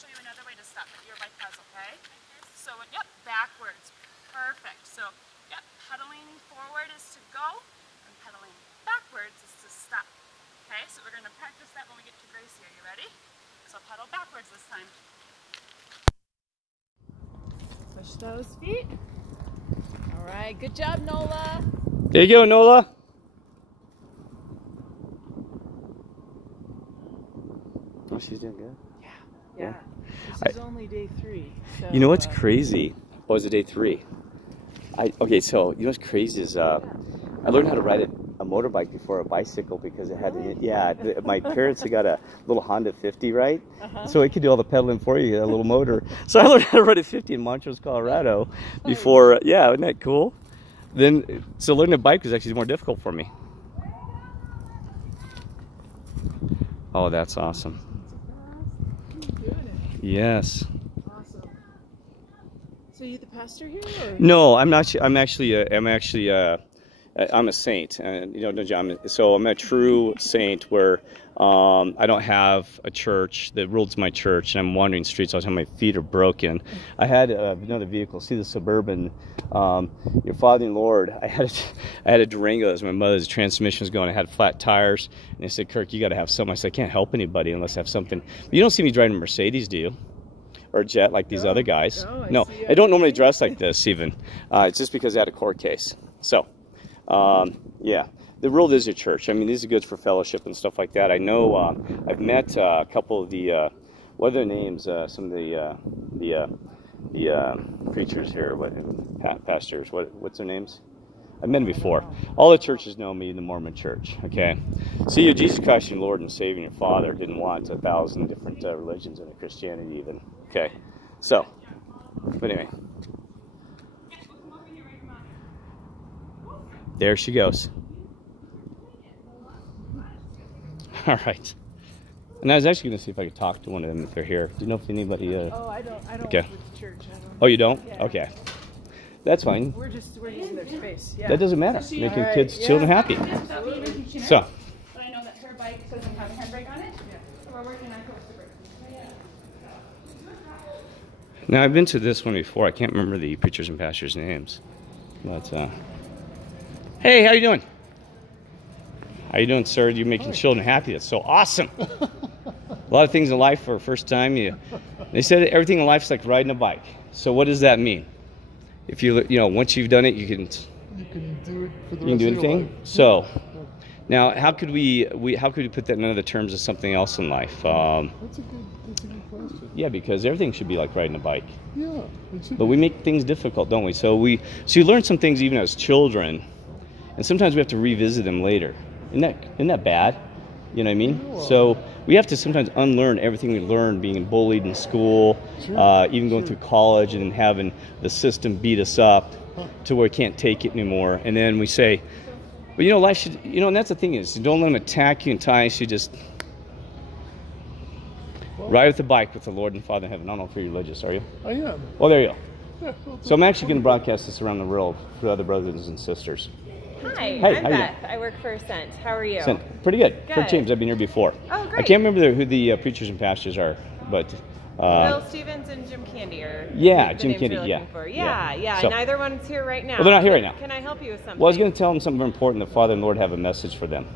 show you another way to stop that your bike has, okay? So, yep, backwards. Perfect. So, yep, pedaling forward is to go, and pedaling backwards is to stop. Okay, so we're going to practice that when we get to Gracie. Are you ready? So pedal backwards this time. Push those feet. All right, good job, Nola. There you go, Nola. Oh, she's doing good. Yeah. This is only day 3. So, you know what's crazy? Oh, is it day 3? Okay, so you know what's crazy is I learned how to ride a motorbike before a bicycle because it had my parents had got a little Honda 50, right? So it could do all the pedaling for you, a little motor. So I learned how to ride a 50 in Montrose, Colorado before. Yeah, isn't that cool? Then so learning a bike was actually more difficult for me. Oh, that's awesome. Yes. Awesome. So you the pastor here? Or? No, I'm not. I'm a saint, and you know, so I'm a true saint where I don't have a church that rules my church, and I'm wandering streets all the time. My feet are broken. I had another vehicle. See the Suburban, your Father and Lord. I had a Durango as my mother's transmission was going. I had flat tires, and they said, "Kirk, you got to have something." I said, "I can't help anybody unless I have something." But you don't see me driving a Mercedes, do you? Or a jet like these other guys? No, I don't normally dress like this even. It's just because I had a court case. So. Yeah, the world is your church. I mean, these are good for fellowship and stuff like that. I know I've met a couple of the what are their names? Some of the preachers here, pastors. What's their names? I've met them before. All the churches know me in the Mormon Church. Okay, see, your Jesus Christ, your Lord and Savior, and your Father didn't want 1,000 different religions in Christianity even. Okay, so, but anyway. There she goes. All right. And I was actually going to see if I could talk to one of them if they're here. Do you know if anybody? Oh, I don't. Okay. Work with the church. I don't. Oh, you don't? Yeah. Okay. That's fine. We're using their space. Yeah. That doesn't matter. Making kids, children happy. Absolutely. So. But I know that her bike doesn't have a handbrake on it. Yeah. So we're working on coast to brake. Now I've been to this one before. I can't remember the preachers and pastors' names, but. Hey, how you doing? How you doing, sir? You're making children happy. That's so awesome. A lot of things in life for a first time. They said everything in life is like riding a bike. So what does that mean? If you once you've done it, you can do it for the rest of your life. So now, how could we put that in other terms of something else in life? That's a good question. Yeah, because everything should be like riding a bike. Yeah, but we make things difficult, don't we? So you learn some things even as children. And sometimes we have to revisit them later. Isn't that bad? You know what I mean? Yeah. So we have to sometimes unlearn everything we learned being bullied in school, even going through college and then having the system beat us up to where we can't take it anymore. And then we say, well, life should, and that's the thing is, you don't let them attack you and entice you, just ride with the bike with the Lord and Father in heaven. I don't know if you're religious, are you? I am. Well, there you go. Yeah, so I'm actually going to broadcast this around the world for other brothers and sisters. Hi, hey, I'm Beth. I work for Ascent. How are you? Ascent. Pretty good. Kirk James, I've been here before. Oh, great. I can't remember who the preachers and pastors are, but... Will Stevens and Jim Candy are... Yeah, Jim Candy, Yeah. So, neither one's here right now. Well, they're not here right now. Can I help you with something? Well, I was going to tell them something important. The Father and Lord have a message for them.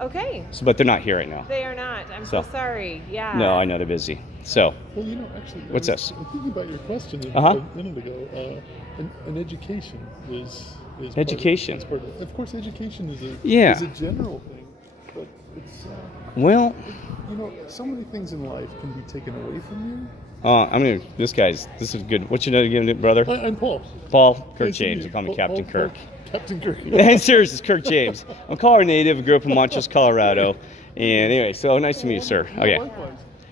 Okay. So, but they're not here right now. They are not. I'm so sorry. Yeah. No, I know they're busy. So... Well, actually... What's this? I'm thinking about your question a minute ago. An education is education. Of course, education is a general thing, but it's so many things in life can be taken away from you. This is good. What's your name again, brother? I'm Paul. Paul Kirk James. They call me Captain Kirk. Captain Kirk. Serious, it's Kirk James. I'm Colorado native. Grew up in Montrose, Colorado. And anyway, so nice to meet you, sir. Okay.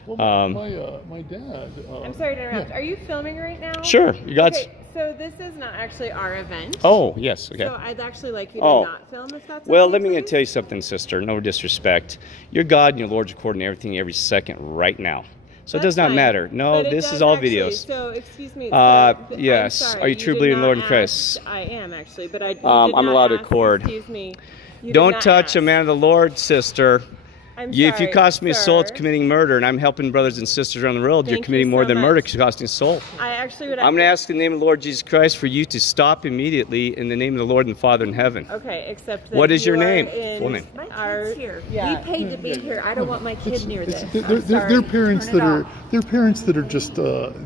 Well, my dad. I'm sorry to interrupt. Are you filming right now? Sure. You got. Okay, so this is not actually our event. Oh, yes. Okay. So I'd actually like you to not film if that's well, okay, let me tell you something, sister. No disrespect. Your God and your Lord's recording everything every second right now. So it does not matter. No, this is all videos. So, excuse me. Yes. Sorry, are you true believer in Lord and Christ? I am, actually. But I'm allowed to record. Excuse me. Don't touch a man of the Lord, sister. I'm If you sorry, cost me a soul, it's sir. committing murder, and I'm helping brothers and sisters around the world. You're Thank committing you more so than murder much. because you're costing a soul. I actually would. I'm going to ask in the name of the Lord Jesus Christ for you to stop immediately in the name of the Lord and Father in heaven. Okay, except that What is your you are name? in Full name. My our- kid's here. yeah. We paid to be here. I don't want my kid near this. They're parents Turn it that are off. they're parents that are just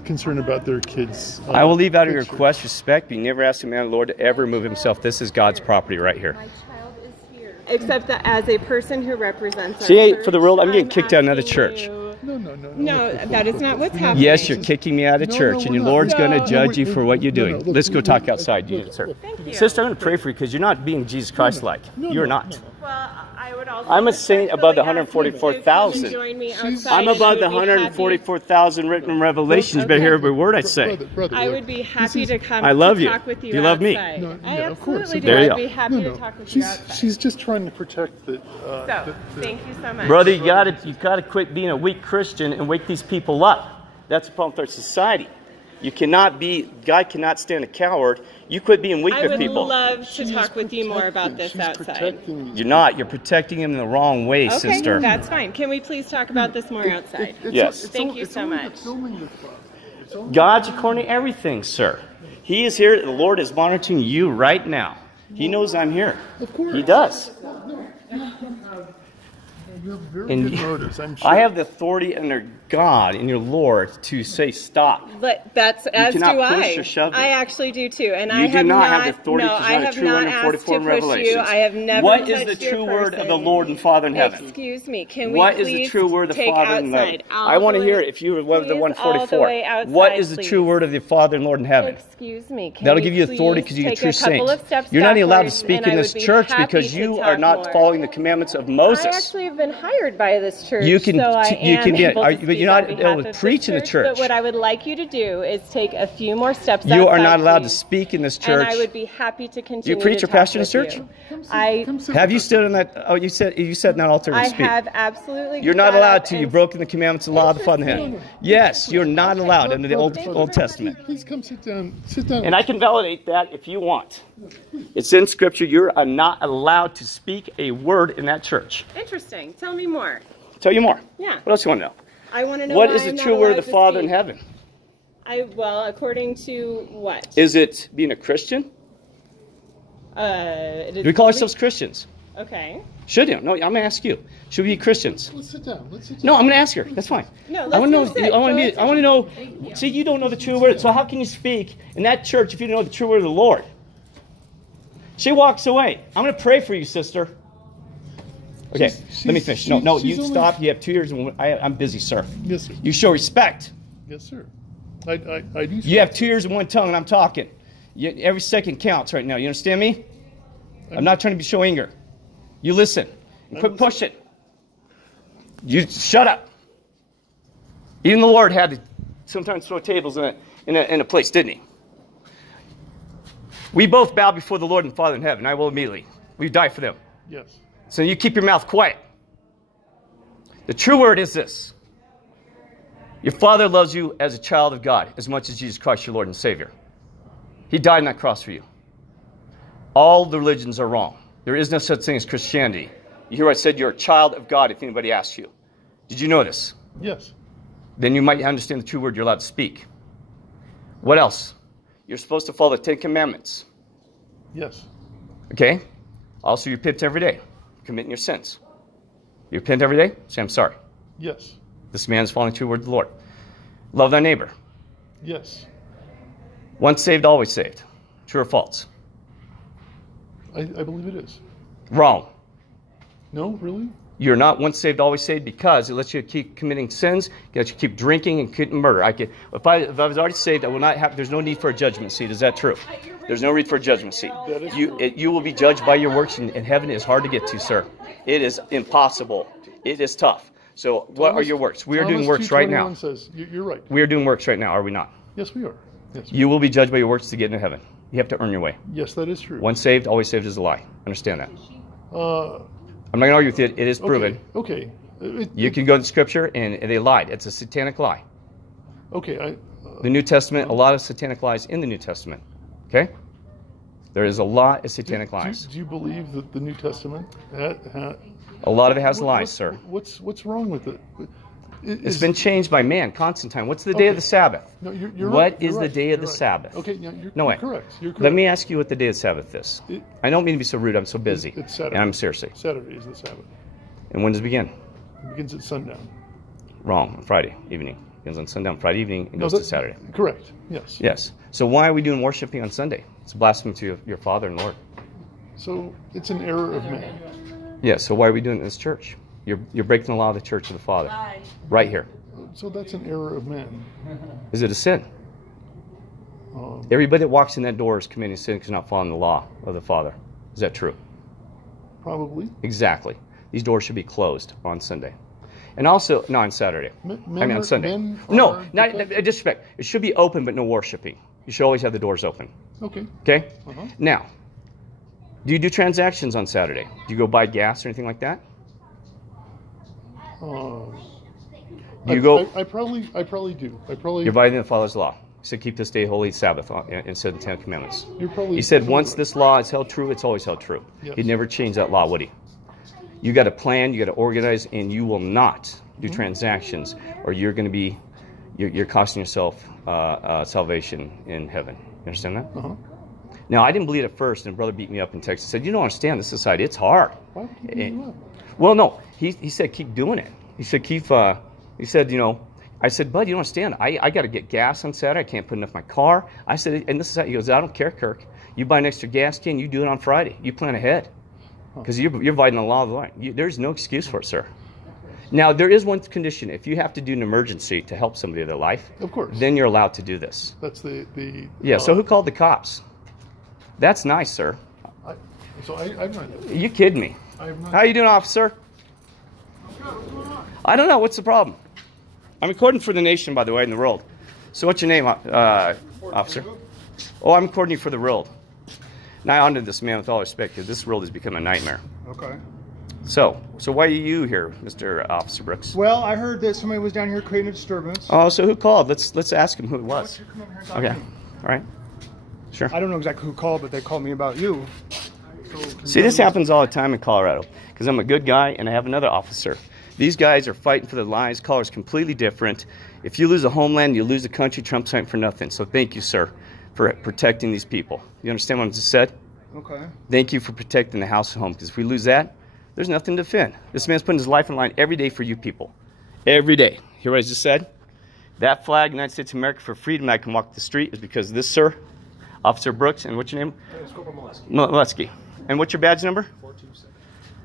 concerned about their kids. I will leave out of your picture. request respect, but you never ask a man of the Lord to ever remove himself. This is God's property right here. My child is here. Except that as a person who represents our See, church, for the world, I'm getting kicked out of another asking church. you- No. No, that is not what's happening. Yes, you're kicking me out of No, church, no, and your we're not. Lord's going to No. judge you for what you're No, doing. look, Let's go we- talk we- outside, you look, sir. look. Thank you. Sister, I'm going to pray for you because you're not being Jesus Christ-like. You're not. Well, I would also I'm a saint above the respectfully ask you to 144,000. join me She's- outside, I'm and above I the would be happy- 144,000 written in Revelation. You better hear every word I say. Brother, I look, would be this happy is- to come I love to you. talk with you. Do you love me? outside. No, I yeah, of course. absolutely do. There you I'd go. be happy to talk with you outside. She's just trying to protect the. So, thank you so much. Brother, you gotta quit being a weak Christian and wake these people up. That's the problem with our society. You cannot be, God cannot stand a coward. You quit being weak I with would people. love to talk with you more about this outside. You're not. You're protecting him in the wrong way, Okay, sister. that's fine. Can we please talk about this more outside? Yes. Thank you so much. God's according to everything, sir. He is here. The Lord is monitoring you right now. He knows I'm here. Of course. He does. You have very And good you- motives, I'm sure. I have the authority under God and your Lord to say stop. But that's as do cannot push I. or shove I me. actually do too, and You I do have not have the authority No, because I you're not a have true not one in asked 44 to push you. Revelations. I have never. What is the touched your true word of the person. Lord and Father in heaven? Excuse me. Can we What please is the true word of the take Father in heaven? outside? All I want to the hear way- it if you were one of the please, all the 144. way outside, What is the please. true word of the Father and Lord in heaven? Excuse me. Can That'll we give you authority please because you're a take true a couple saint. of steps You're not allowed to backwards, speak and in I this would be church happy because to you talk are not more. following the commandments of I Moses. actually have been hired by this church, You can- so I you am can get- able are- to but speak you're not on able behalf to of this preach in the church. But what I would like you to do is take a few more steps You are outside, not allowed to please. speak in this And church. I would be happy to continue. preach to or pastor in talk this with church? you. I Have you stood on that? Oh, you said in that altar and I speak. have absolutely. You're not got allowed up to. and- You've broken the commandments of the law of the Father in heaven. Yes, you're not allowed under the Old Testament. Please come sit down. Sit down. And I can validate that if you want. It's in Scripture. You're not allowed to speak a word in that church. Interesting. Tell me more. Tell you more. Yeah. What else you want to know? I want to know What why is the I'm not true word of allowed the to Father in speak. heaven? Well, according to what? Is it being a Christian? It is Do we call ourselves Christians? Okay. Should you? No, I'm going to ask you. Should we be Christians? Let's sit down. Let's sit down. No, I'm going to ask her. That's fine. No, I want to let's go sit. know. Go I want to know. See, you don't know the true word. So how can you speak in that church if you don't know the true word of the Lord? She walks away. I'm going to pray for you, sister. Okay, let me finish. No, she's you only- stop. You have 2 years. And I'm busy, sir. Yes, sir. You show respect. Yes, sir. I do. You have 2 ears and one tongue, and I'm talking. Every second counts right now. You understand me? I'm not trying to show anger. You listen and quit pushing. You shut up. Even the Lord had to sometimes throw tables in a place, didn't he? We both bow before the Lord and Father in heaven. I will immediately. We die for them. Yes. So you keep your mouth quiet. The true word is this. Your Father loves you as a child of God as much as Jesus Christ, your Lord and Savior. He died on that cross for you. All the religions are wrong. There is no such thing as Christianity. You hear what I said? You're a child of God if anybody asks you. Did you know this? Yes. Then you might understand the true word you're allowed to speak. What else? You're supposed to follow the 10 Commandments. Yes. Okay? Also, you repent every day, committing your sins. You repent every day, say, I'm sorry. Yes. This man is following the true word of the Lord. Love thy neighbor. Yes. Once saved, always saved. True or false? I believe it is. Wrong. No, really? You're not once saved, always saved because it lets you keep committing sins, it lets you keep drinking and committing murder. If I was already saved, I will not have. There's no need for a judgment seat. Is that true? There's no need for a judgment seat. You will be judged by your works, and heaven is hard to get to, sir. It is impossible. It is tough. So what are your works? We are doing works right now. Thomas 2:21 says, you're right. We are doing works right now, are we not? Yes, we are. Yes. You will be judged by your works to get into heaven. You have to earn your way. Yes, that is true. Once saved, always saved is a lie. Understand that. Uh, I'm not going to argue with you. It is proven. Okay. You can go to Scripture, and they lied. It's a satanic lie. Okay. The New Testament, a lot of satanic lies in the New Testament. Okay? There is a lot of satanic lies. Do you believe that the New Testament? A lot of it has lies, sir. What's wrong with it? It's been changed by man, Constantine. What's the day of the Sabbath? No, you're what right. is the day of the Sabbath? Okay, you're correct. You're correct. Let me ask you what the day of the Sabbath is. I don't mean to be so rude. I'm so busy. It's Saturday. And I'm seriously. Saturday is the Sabbath. And when does it begin? It begins at sundown. Wrong. Friday evening. It begins on sundown Friday evening and goes to Saturday. Correct. Yes. Yes. So why are we doing worshiping on Sunday? It's blasphemy to your Father and Lord. So it's an error of man. Yes. So why are we doing it in this church? You're breaking the law of the Church of the Father. Right here. So that's an error of man. Is it a sin? Everybody that walks in that door is committing sin because not following the law of the Father. Is that true? Probably. Exactly. These doors should be closed on Sunday. And also, no, on Saturday. On Sunday. No, not disrespect. It should be open, but no worshiping. You should always have the doors open. Okay. Okay? Now, do you do transactions on Saturday? Do you go buy gas or anything like that? Do you go? I probably do. You're violating the Father's law. He said, keep this day holy, Sabbath, instead of the Ten Commandments. He said, once this law is held true, it's always held true. Yes. He'd never change that law, would he? You got to plan, you got to organize, and you will not do transactions, or you're going to be, you're costing yourself salvation in heaven. You understand that? Now, I didn't believe it at first, and a brother beat me up in Texas. Said, you don't understand this society. It's hard. Why would he beat you up? Well, no. He said, keep doing it. He said, he said, you know, I said, bud, you don't understand. I got to get gas on Saturday. I can't put enough in my car. I said, and this is how he goes, I don't care, Kirk. You buy an extra gas can, you do it on Friday. You plan ahead. Because you're violating the law of the land. There's no excuse for it, sir. Now, there is one condition. If you have to do an emergency to help somebody in their life, of course, then you're allowed to do this. That's yeah, so who called the cops? That's nice, sir. I'm not. You kidding me? How you doing, officer? I don't know. What's the problem? I'm recording for the nation, by the way, in the world. So what's your name, officer? Oh, I'm recording you for the world. Now, I honor this man with all respect, because this world has become a nightmare. Okay. So why are you here, Mr. Officer Brooks? Well, I heard that somebody was down here creating a disturbance. Oh, so who called? Let's ask him who it was. Okay. All right. Sure. I don't know exactly who called, but they called me about you. See, this happens all the time in Colorado, because I'm a good guy and I have another officer. These guys are fighting for their lives. Coloride's completely different. If you lose a homeland, you lose the country. Trump's fighting for nothing. So thank you, sir, for protecting these people. You understand what I just said? Okay. Thank you for protecting the house and home, because if we lose that, there's nothing to defend. This man's putting his life on the line every day for you people. Every day. Hear what I just said? That flag, United States of America for freedom, I can walk the street, is because of this, sir, Officer Brooks, and what's your name? Molesky. And what's your badge number? 427.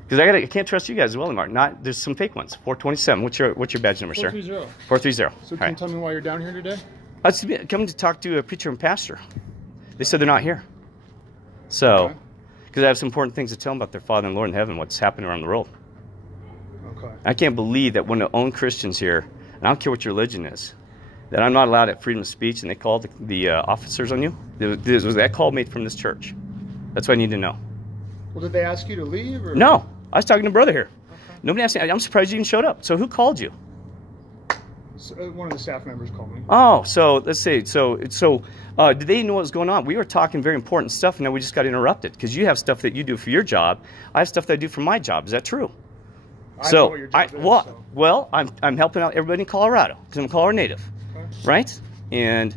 Because I can't trust you guys as well anymore. There's some fake ones. 427. What's your badge number, sir? 430. 430. So can you tell me why you're down here today? I was coming to talk to a preacher and pastor. They said they're not here. So, because I have some important things to tell them about their Father and Lord in heaven, what's happening around the world. Okay. I can't believe that when the own Christians here, and I don't care what your religion is, that I'm not allowed at freedom of speech, and they called the officers on you. Was that call made from this church? That's what I need to know. Well, did they ask you to leave? Or? No. I was talking to a brother here. Okay. Nobody asked me. I'm surprised you even showed up. So who called you? So, one of the staff members called me. Oh, so let's see. So did they know what was going on? We were talking very important stuff, and then we just got interrupted, because you have stuff that you do for your job. I have stuff that I do for my job. Is that true? I know what your job is, well, I'm helping out everybody in Colorado, because I'm a Colorado native, right? And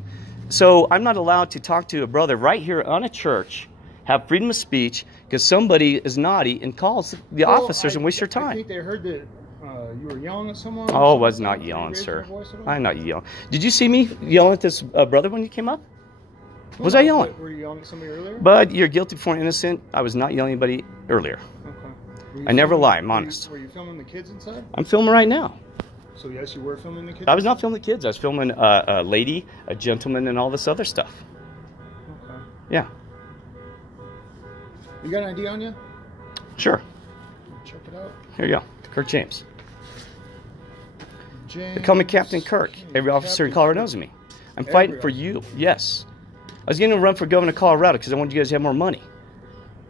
so I'm not allowed to talk to a brother right here on a church, have freedom of speech, because somebody is naughty and calls the officers and wastes your time. I think they heard that you were yelling at someone. Oh, I was not yelling, sir. I'm not yelling. Did you see me yelling at this brother when you came up? Was I yelling? Were you yelling at somebody earlier? Bud, you're guilty before innocent. I was not yelling at anybody earlier. Okay. I never lie. I'm honest. Were you filming the kids inside? I'm filming right now. So yes, you were filming the kids? I was not filming the kids. I was filming a lady, a gentleman, and all this other stuff. Okay. Yeah. You got an ID on you? Sure. Check it out. Here you go. Kirk James. James. They call me Captain Kirk. Every officer in Colorado knows me. I'm fighting for you. Yes. I was going to run for governor of Colorado because I wanted you guys to have more money.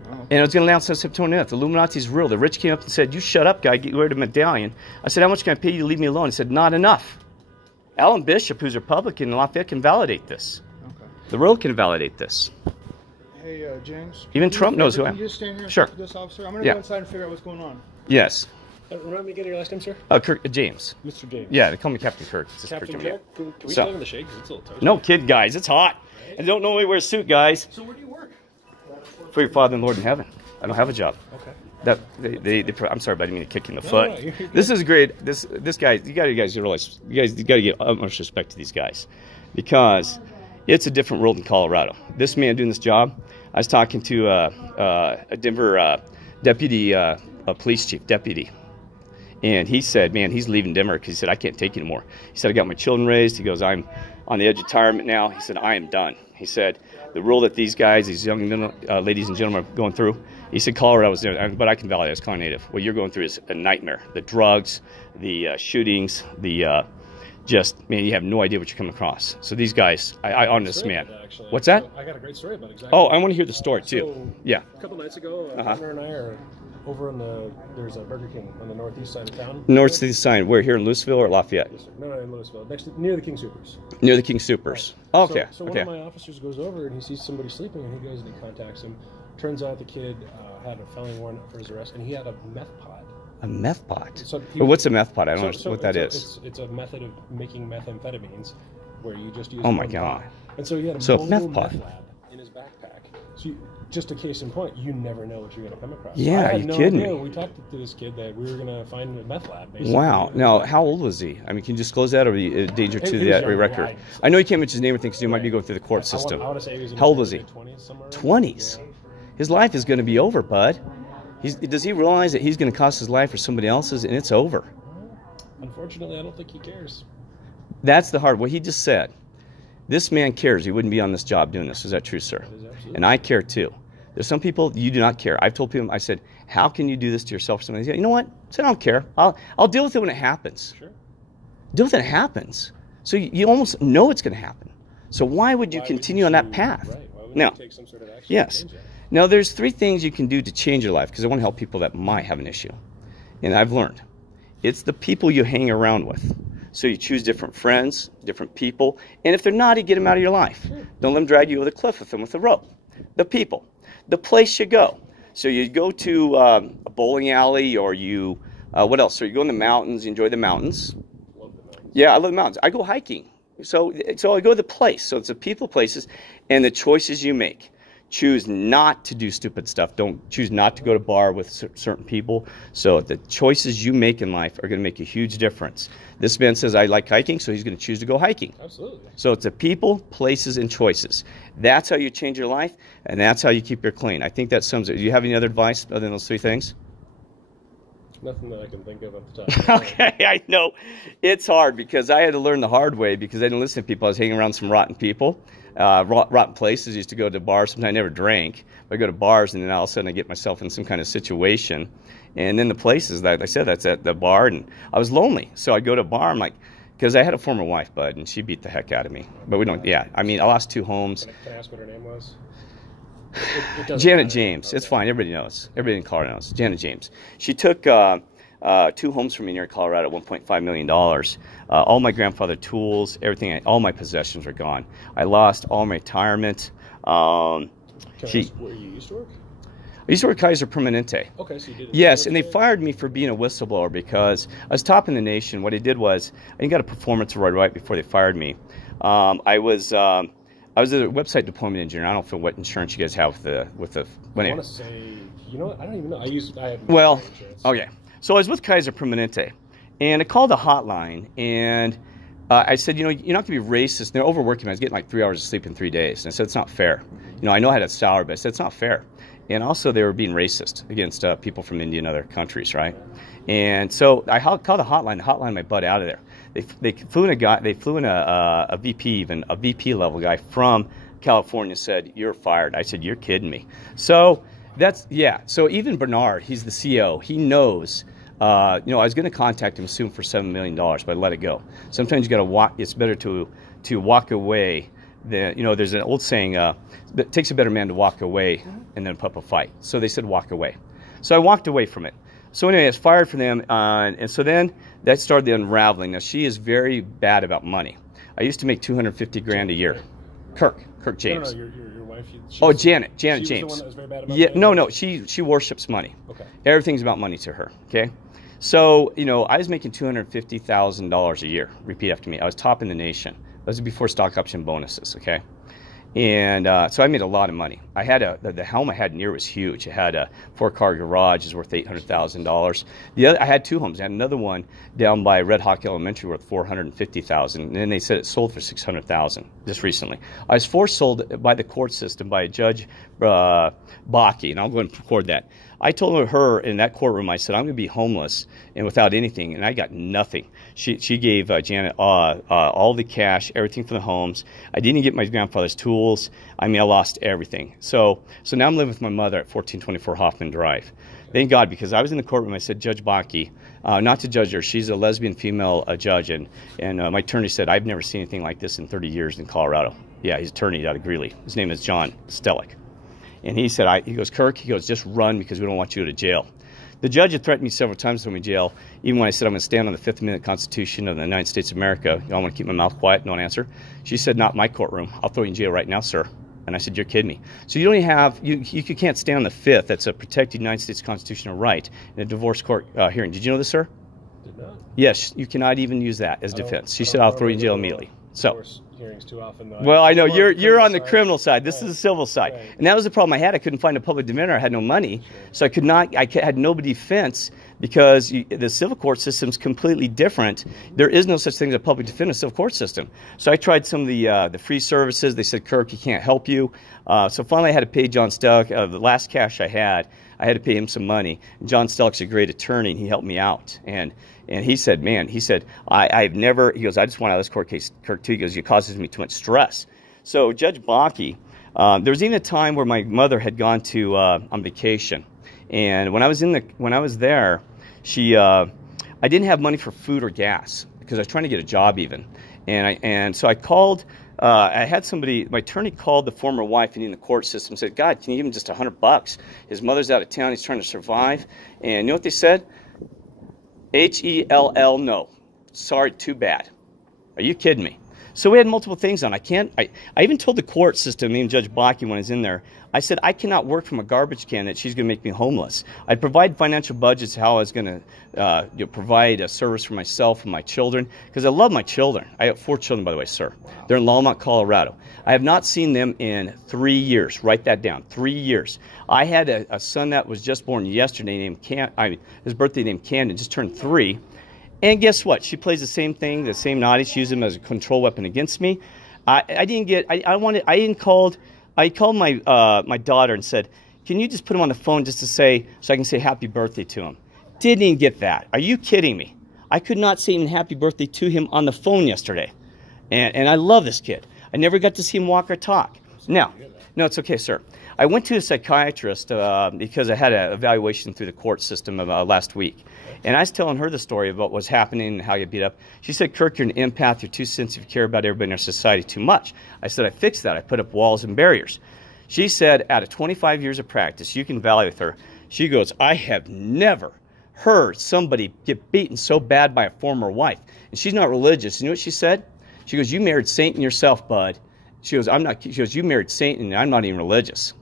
Oh. And I was going to announce on September 9th, the Illuminati's real. The rich came up and said, you shut up, guy. Get rid of a medallion. I said, how much can I pay you to leave me alone? He said, not enough. Alan Bishop, who's a Republican in Lafayette, can validate this. Okay. The world can validate this. Hey, James. Even Trump knows who I Can am. you just stand here and Sure. talk to this officer? I'm going to Yeah. go inside and figure out what's going on. Yes. Remind me again your last name, sir? James. Mr. James. Yeah, they call me Captain Kirk. It's just Captain Kirk, yeah. Kirk? Can we So- play in the shade? 'Cause it's a little toasty. No kid, guys. It's hot. I don't normally wear a suit, guys. So where do you work? For your Father and Lord in heaven. I don't have a job. Okay. I'm sorry, but I didn't mean to kick you in the No, foot. no, you're good. This is great. This guy, you guys realize, you got to give utmost respect to these guys, because it's a different world in Colorado. This man doing this job, I was talking to a Denver deputy, police chief deputy, and he said, man, he's leaving Denver because he said, I can't take it anymore. He said, I got my children raised. He goes, I'm on the edge of retirement now. He said, I am done. He said, the role that these guys, these young ladies and gentlemen are going through, he said, Colorado was there, but I can validate as Colorado native. What you're going through is a nightmare. The drugs, the shootings, the man, you have no idea what you're coming across. So these guys, I honor this man. What's that? I got a great story about exactly. Oh, I want to hear the story too. So, Yeah. A couple nights ago, Hunter and I are over there's a Burger King on the northeast side of town. North East sign. We're here in Louisville or Lafayette? Yes, sir. No, in Louisville, near the King Supers. Near the King Supers. Oh, okay. So Okay. one of my officers goes over and he sees somebody sleeping, and he goes and he contacts him. Turns out the kid had a felony warrant for his arrest, and he had a meth pod. A meth pot. So Well, what's a meth pot? I don't know what that is. It's a method of making methamphetamines where you just use. Oh my one God. pod. And so he had a So a mobile meth pod. lab in his backpack. So just a case in point, you never know what you're going to come across. Yeah, I had you no kidding idea. me? We talked to this kid that we were going to find a meth lab. Basically. Wow. Now, how old was he? I mean, can you disclose that, or be a danger to He was the younger. record? I know you can't mention his name or things because you might be going through the court system. I want to say he was in How old was he? 20s somewhere. 20s. Yeah. His life is going to be over, bud. Does he realize that he's going to cost his life for somebody else's, and it's over? Unfortunately, I don't think he cares. That's the hard. What he just said. This man cares. He wouldn't be on this job doing this. Is that true, sir? That is absolutely And I care too. There's some people you do not care. I've told people, I said, how can you do this to yourself? Somebody said, you know what? I said, I don't care. I'll deal with it when it happens. Sure. Deal with it when it happens. So you almost know it's going to happen. So why would you Why continue would on that you- path? Right. Why would Now, you take some sort of action yes. to change that? Now, there's 3 things you can do to change your life, because I want to help people that might have an issue. And I've learned. It's the people you hang around with. So you choose different friends, different people, and if they're naughty, get them out of your life. Don't let them drag you over the cliff with them with a rope. The people. The place you go. So you go to a bowling alley, or you, what else? So you go in the mountains, you enjoy the mountains. Love the mountains. Yeah, I love the mountains. I go hiking. So I go to the place. So it's the people, places, and the choices you make. Choose not to do stupid stuff. Don't choose not to go to bar with certain people. So the choices you make in life are going to make a huge difference. This man says, I like hiking, so he's going to choose to go hiking. Absolutely. So it's the people, places, and choices. That's how you change your life, and that's how you keep your clean. I think that sums it. Do you have any other advice other than those 3 things? Nothing that I can think of at the top. Of my head. Okay, I know. It's hard because I had to learn the hard way because I didn't listen to people. I was hanging around some rotten people, rotten places. I used to go to bars. Sometimes I never drank. But I go to bars, and then all of a sudden I get myself in some kind of situation. And then the places, that I said, that's at the bar, and I was lonely. So I'd go to a bar, I'm like, because I had a former wife, bud, and she beat the heck out of me. But we don't, yeah. I mean, I lost 2 homes. Can I ask what her name was? It doesn't Janet matter. James. Okay. It's fine. Everybody knows. Everybody in Colorado knows. Janet James. She took 2 homes from me near Colorado, $1.5 million. All my grandfather tools, everything, all my possessions were gone. I lost all my retirement. Can I ask where you used to work? I used to work at Kaiser Permanente. Okay, so you did it. Yes, and they fired me for being a whistleblower because I was top in the nation. What I did was I got a performance award right before they fired me. I was a website deployment engineer. I don't know what insurance you guys have with the. I want to say, you know what? I don't even know. I have Well, insurance. okay. So I was with Kaiser Permanente, and I called the hotline, and I said, you know, you're not going to be racist. They're overworking me. I was getting like 3 hours of sleep in 3 days. And I said, it's not fair. You know, I know I had a salary, but I said, it's not fair. And also, they were being racist against people from India and other countries, right? And so I called the hotline my butt out of there. They flew in a guy. They flew in a VP, even a VP level guy from California. Said, you're fired. I said, you're kidding me. So that's, yeah. So even Bernard, he's the CEO. He knows. You know, I was going to contact him soon for $7 million, but I let it go. Sometimes you got to walk. It's better to walk away. You know, there's an old saying, it takes a better man to walk away and then put up a fight. So they said walk away. So I walked away from it. So anyway, I was fired from them, and so then that started the unraveling. Now, she is very bad about money. I used to make $250 grand a year. Kirk James. No, your wife wife? Oh, Janet she James. Was the one that was very bad about Yeah, money? no, she worships money. Okay. Everything's about money to her. Okay. So, you know, I was making $250,000 a year. Repeat after me. I was top in the nation. That was before stock option bonuses. Okay. And so I made a lot of money. I had the home I had near was huge. It had a 4-car garage, is worth $800,000. I had 2 homes. I had another one down by Red Hawk Elementary worth $450,000. And then they said it sold for $600,000 just recently. I was forced sold by the court system by a judge, Bakke, and I'll go and record that. I told her in that courtroom, I said, I'm going to be homeless and without anything, and I got nothing. She gave Janet all the cash, everything from the homes. I didn't get my grandfather's tools. I mean, I lost everything. So now I'm living with my mother at 1424 Hoffman Drive. Thank God, because I was in the courtroom. I said, Judge Bakke, not to judge her. She's a lesbian female judge, and my attorney said, I've never seen anything like this in 30 years in Colorado. Yeah, he's an attorney out of Greeley. His name is John Stellick. And he said, he goes, Kirk, he goes, just run because we don't want you to go to jail. The judge had threatened me several times to throw me in jail, even when I said I'm going to stand on the 5th Amendment Constitution of the United States of America. I want to keep my mouth quiet, don't answer. She said, not my courtroom. I'll throw you in jail right now, sir. And I said, you're kidding me. So you don't have, you can't stand on the 5th. That's a protected United States constitutional right in a divorce court hearing. Did you know this, sir? Did not. Yes, you cannot even use that as defense. She said, I'll throw you in jail immediately. So, hearings too often. Well, I know you're on the criminal side. This is the civil side, Right. and that was the problem I had. I couldn't find a public defender. I had no money, so I had no defense because the civil court system is completely different. There is no such thing as a public defender civil court system. So I tried some of the free services. They said, Kirk, he can't help you. So finally, I had to pay John Stellick. The last cash I had to pay him some money. And John Stellick's a great attorney, and he helped me out. And he said, man, I've never, he goes, I just want out of this court case, Kirk, too. He goes, it causes me too much stress. So Judge Bakke, there was even a time where my mother had gone to on vacation. And when I was there, I didn't have money for food or gas because I was trying to get a job even. And so I called, I had somebody, my attorney called the former wife in the court system and said, God, can you give him just $100? His mother's out of town. He's trying to survive. And you know what they said? H-E-L-L, no. Sorry, too bad. Are you kidding me? So we had multiple things on. I even told the court system, even Judge Bakke when I was in there, I said, I cannot work from a garbage can that she's going to make me homeless. I provide financial budgets how I was going to provide a service for myself and my children, because I love my children. I have 4 children, by the way, sir. They're in Longmont, Colorado. I have not seen them in 3 years. Write that down, 3 years. I had a son that was just born yesterday named his birthday named Camden, just turned 3. And guess what? She plays the same thing, the same naughty. She used him as a control weapon against me. I called my daughter and said, can you just put him on the phone just to say, so I can say happy birthday to him? Didn't even get that. Are you kidding me? I could not say even happy birthday to him on the phone yesterday. And I love this kid. I never got to see him walk or talk. Now, no, it's okay, sir. I went to a psychiatrist because I had an evaluation through the court system last week. And I was telling her the story about what was happening and how you beat up. She said, Kirk, you're an empath. You're too sensitive. You care about everybody in our society too much. I said, I fixed that. I put up walls and barriers. She said, out of 25 years of practice, you can value with her. She goes, I have never heard somebody get beaten so bad by a former wife. And she's not religious. You know what she said? She goes, you married Satan yourself, bud. She goes, She goes, you married Satan, and I'm not even religious.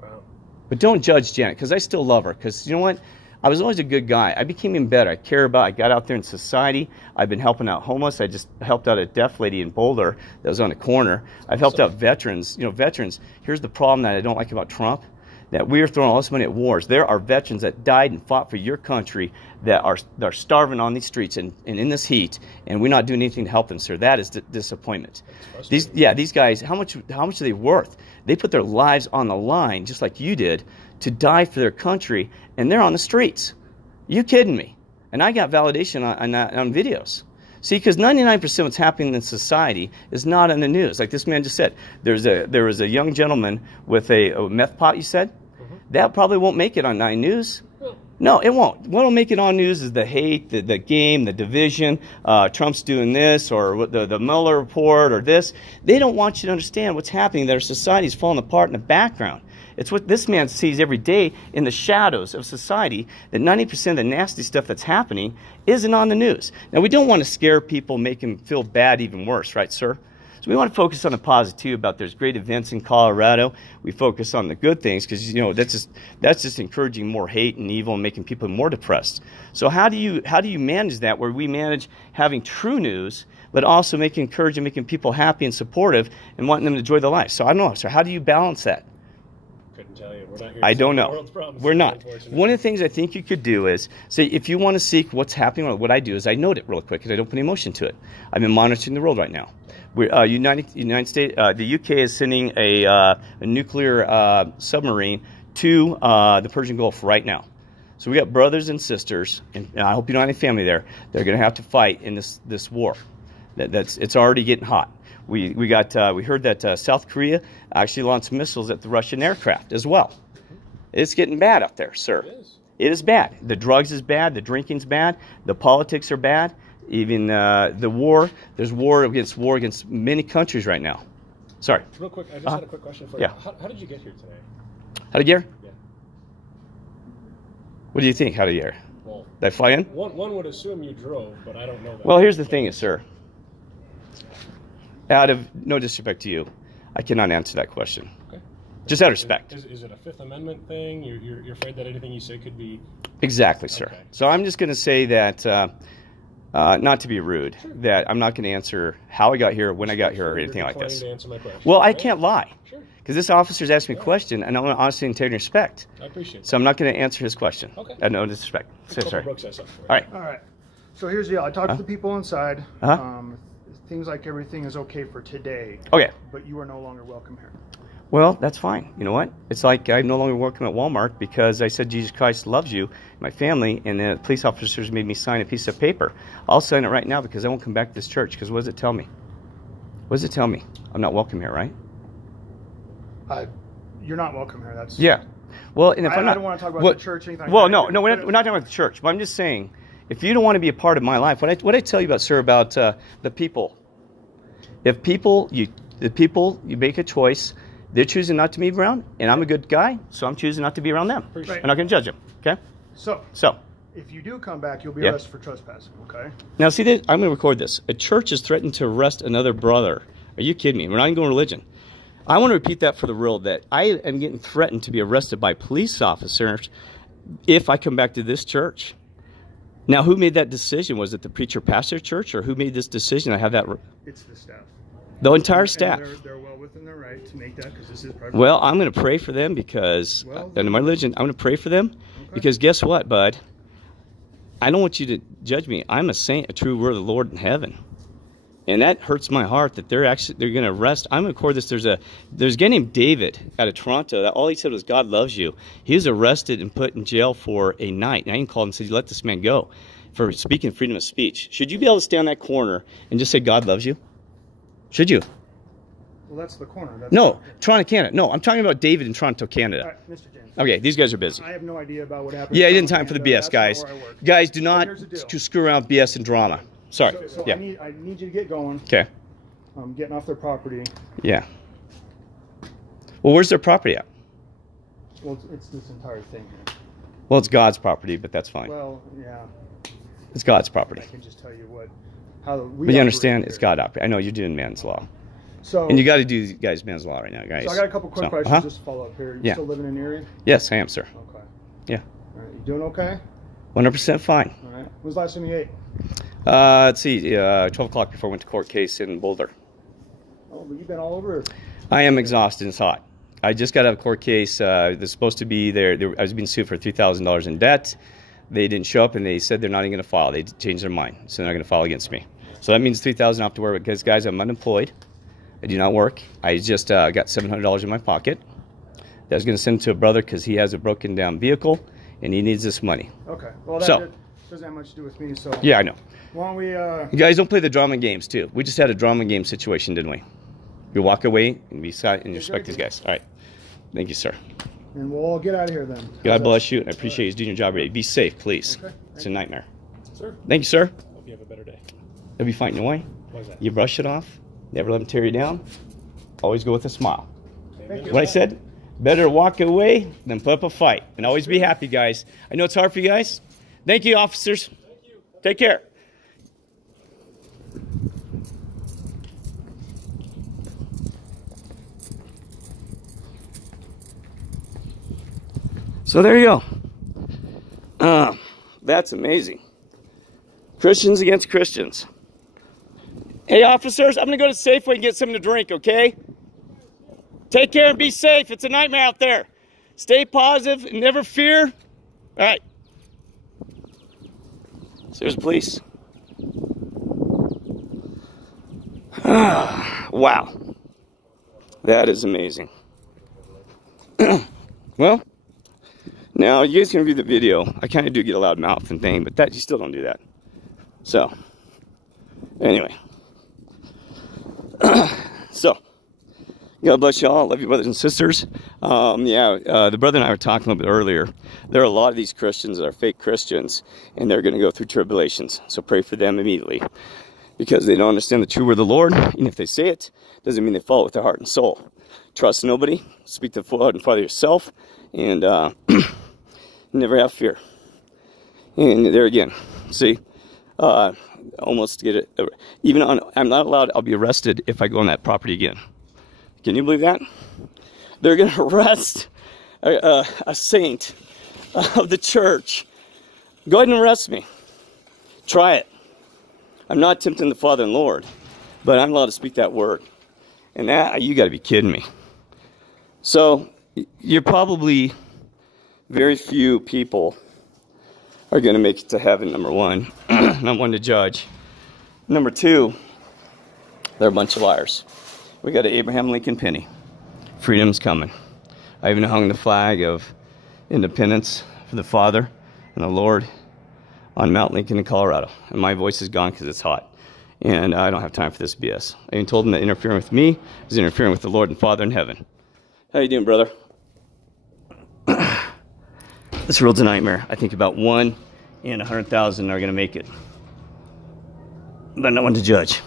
Wow. But don't judge Janet, because I still love her. Because you know what? I was always a good guy. I became even better. I got out there in society. I've been helping out homeless. I just helped out a deaf lady in Boulder that was on the corner. I've helped out veterans. You know, veterans, here's the problem that I don't like about Trump, that we are throwing all this money at wars. There are veterans that died and fought for your country that are starving on these streets and in this heat, and we're not doing anything to help them, sir. That is disappointment. These guys, how much are they worth? They put their lives on the line, just like you did, to die for their country, and they're on the streets. You kidding me? And I got validation on videos. See, because 99% of what's happening in society is not on the news. Like this man just said, there was a young gentleman with a meth pot, you said? Mm-hmm. That probably won't make it on 9 News. No, it won't. What will make it on news is the hate, the game, the division, Trump's doing this, or the Mueller report, or this. They don't want you to understand what's happening, that our society is falling apart in the background. It's what this man sees every day in the shadows of society, that 90% of the nasty stuff that's happening isn't on the news. Now, we don't want to scare people, make them feel bad even worse, right, sir? So we want to focus on the positive too. About there's great events in Colorado. We focus on the good things because that's just encouraging more hate and evil and making people more depressed. So how do you manage that? Where we manage having true news, but also encouraging, making people happy and supportive, and wanting them to enjoy their life. So I don't know. So how do you balance that? Couldn't tell you. We're not here I to don't solve the know. world's problems, We're not. unfortunately. One of the things I think you could do is say, if you want to seek what's happening, what I do is I note it real quick because I don't put any emotion to it. I've been monitoring the world right now. We're, United States, the UK is sending a nuclear submarine to the Persian Gulf right now. So we got brothers and sisters, and I hope you don't have any family there. They're going to have to fight in this war. It's already getting hot. We heard that South Korea actually launched missiles at the Russian aircraft as well. It's getting bad up there, sir. It is bad. The drugs is bad. The drinking's bad. The politics are bad. Even the war. There's war against many countries right now. Sorry. Real quick, I just had a quick question for you. Yeah. How did you get here today? How to get here? Yeah. What do you think? How to get here? Well, Did I fly in? one would assume you drove, but I don't know that. Well, here's the thing, sir. Out of no disrespect to you, I cannot answer that question. Okay. Just out of respect. Is it a Fifth Amendment thing? You're afraid that anything you say could be... Exactly, sir. Okay. So I'm just going to say that, not to be rude, that I'm not going to answer how I got here, when I got here, or anything like this. To answer my question. Well, I Right? can't lie. Sure. Because this officer's asked me a question, and I want to honestly and take respect. I appreciate So I'm not going to answer his question. Okay. No disrespect. Say sorry. Brooks has something for you. All right. All right. So here's the deal. I talked to the people inside. Uh-huh. Things like everything is okay for today. Okay. But you are no longer welcome here. Well, that's fine. You know what? It's like I'm no longer working at Walmart because I said Jesus Christ loves you, my family, and the police officers made me sign a piece of paper. I'll sign it right now because I won't come back to this church. Because what does it tell me? What does it tell me? I'm not welcome here, right? You're not welcome here. That's Yeah. Well, and if I'm not, I don't want to talk about the church or anything like well, that. no, we're not talking about the church. But I'm just saying, if you don't want to be a part of my life, what I tell you about, sir, about the people. If the people, you make a choice, they're choosing not to be around, and I'm a good guy, so I'm choosing not to be around them. Right. I'm not going to judge them, okay? So, if you do come back, you'll be Yeah. arrested for trespassing, okay? now see, I'm going to record this. A church is threatened to arrest another brother. Are you kidding me? We're not even going religion. I want to repeat that for the world, that I am getting threatened to be arrested by police officers if I come back to this church. Now, who made that decision? Was it the preacher pastor church, or who made this decision? I have that. It's the staff. The entire And staff. they're well within their right to make that because this is private. Well, I'm going to pray for them because, in my religion, I'm going to pray for them because guess what, bud? I don't want you to judge me. I'm a saint, a true word of the Lord in heaven. And that hurts my heart that they're going to arrest. I'm going to record this. There's a guy named David out of Toronto. That all he said was, God loves you. He was arrested and put in jail for a night. And I even called and said, you let this man go for speaking freedom of speech. Should you be able to stand in that corner and just say, God loves you? Should you? Well, that's the corner. That's No, Toronto, Canada. No, I'm talking about David in Toronto, Canada. All right, Mr. James. Okay, these guys are busy. I have no idea about what happened. Yeah, in it didn't time for the Canada. BS, That's guys. not where I work. Guys, do not here's the deal. to screw around with BS and drama. Sorry. So Yeah. I need you to get going. Okay. Getting off their property. Yeah. Well, where's their property at? Well, it's this entire thing here. Well, it's God's property, but that's fine. Well, yeah. It's God's property. I can just tell you how we. But you understand, operate it's here. God operate. I know you're doing man's law. So. And you got to do guys man's law right now, guys. So I got a couple quick questions just to follow up here. You Yeah. still living in Erie? Yes, I am, sir. Okay. Yeah. All right. You doing okay? 100% fine. All right. When's the last time you ate? Let's see, 12 o'clock before I went to court case in Boulder. Oh, but you've been all over. I am exhausted. It's hot. I just got out of a court case. That's supposed to be there. I was being sued for $3,000 in debt. They didn't show up, and they said they're not even going to file. They changed their mind, so they're not going to file against me. So that means $3,000 off to work because, guys, I'm unemployed. I do not work. I just got $700 in my pocket. That I was going to send to a brother because he has a broken down vehicle, and he needs this money. Okay. Well, that doesn't have much to do with me. So. Yeah, I know. Why don't we? You guys don't play the drama games too. We just had a drama game situation, didn't we? You walk away and be silent and respect these guys. All right. Thank you, sir. And we'll all get out of here then. God bless you. I appreciate you doing your job today. Be safe, please. Okay. It's a nightmare. Sir, Thank you, sir. hope you have a better day. You'll be fine. You know why? Why is that? You brush it off. Never let them tear you down. Always go with a smile. Thank you. What I said? Better walk away than put up a fight. And always be happy, guys. I know it's hard for you guys. Thank you, officers. Thank you. Take care. So there you go. That's amazing. Christians against Christians. Hey, officers, I'm going to go to Safeway and get something to drink, okay? Take care and be safe. It's a nightmare out there. Stay positive and never fear. All right. So there's the police. Wow. That is amazing. Well, now you guys can view the video. I kind of do get a loud mouth and thing, but that you still don't do that. So, anyway. So, God bless y'all. Love you, brothers and sisters. The brother and I were talking a little bit earlier. There are a lot of these Christians that are fake Christians, and they're going to go through tribulations. So pray for them immediately, because they don't understand the true word of the Lord. And if they say it, doesn't mean they follow it with their heart and soul. Trust nobody. Speak to the Lord and Father yourself, and never have fear. And there again, see, almost get it. Even on, I'm not allowed. I'll be arrested if I go on that property again. Can you believe that? They're going to arrest a saint of the church. Go ahead and arrest me. Try it. I'm not tempting the Father and Lord, but I'm allowed to speak that word. And that, you got to be kidding me. So, you're probably, very few people are going to make it to heaven, number one. Not one to judge. Number two, they're a bunch of liars. We got an Abraham Lincoln penny. Freedom's coming. I even hung the flag of independence for the Father and the Lord on Mount Lincoln in Colorado. And my voice is gone because it's hot. And I don't have time for this BS. I even told them that interfering with me is interfering with the Lord and Father in heaven. How you doing, brother? This world's a nightmare. I think about 1 in 100,000 are going to make it. But no one to judge.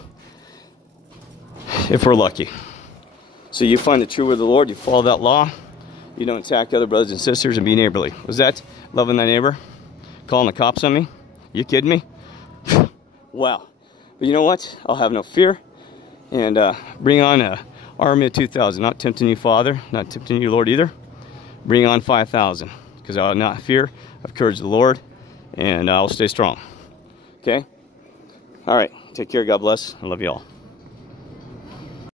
If we're lucky. So you find the true word of the Lord, you follow that law, you don't attack other brothers and sisters, and be neighborly. Was that loving thy neighbor? Calling the cops on me? You kidding me? Wow. But you know what? I'll have no fear. And bring on an army of 2,000. Not tempting you, Father. Not tempting you, Lord, either. Bring on 5,000. Because I will not fear. I have courage of the Lord. And I'll stay strong. Okay? All right. Take care. God bless. I love you all.